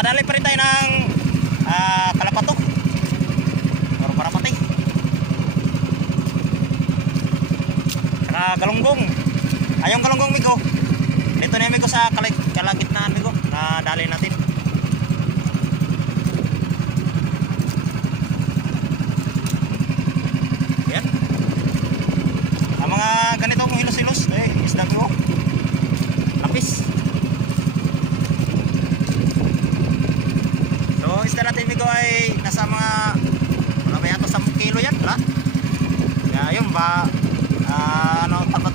Magkadali pa rin tayo ng kalapatok or parapatay. Saka galunggong. Ayong galunggong migo. Ito na migo sa kalagitnaan migo na dali natin. Yan. Ang mga ganitong hilos-hilos, isda migo. Lapis. So isda natin migo ay nasa mga wala ba yato 10 kilo yan, wala? Kaya yun ba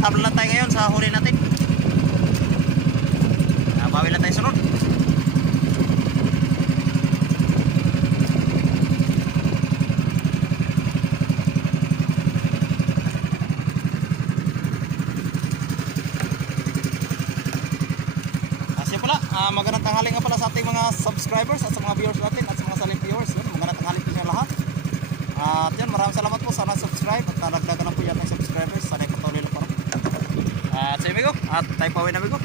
tabla lang tayo ngayon sa huli natin. Bawi lang tayo sunod. Asya pala, magandang tanghali nga pala sa ating mga subscribers at sa mga viewers natin at sa mga silent viewers. Yun, magandang tanghali po niya lahat. At yan, maraming salamat po. Sana subscribe at nalagdagan po yan ng subscribers. Sana ipatuloy lang po. At sa amigo, at tayo pa na amigo.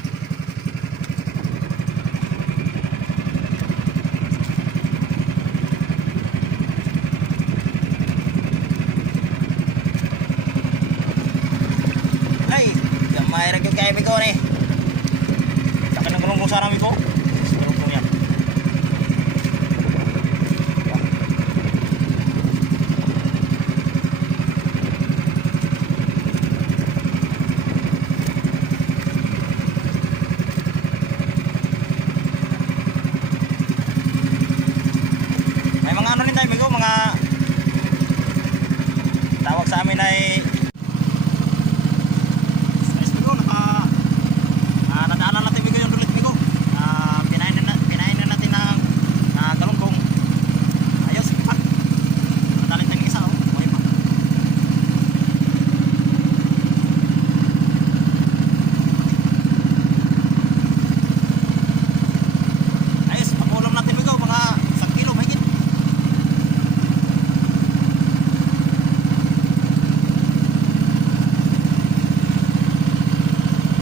Ay, gamay rin yung kaya amigo ni. Saka nang gulong sa amigo. Gulong yan. May mga ano rin tayo amigo, mga tawag sa amin ay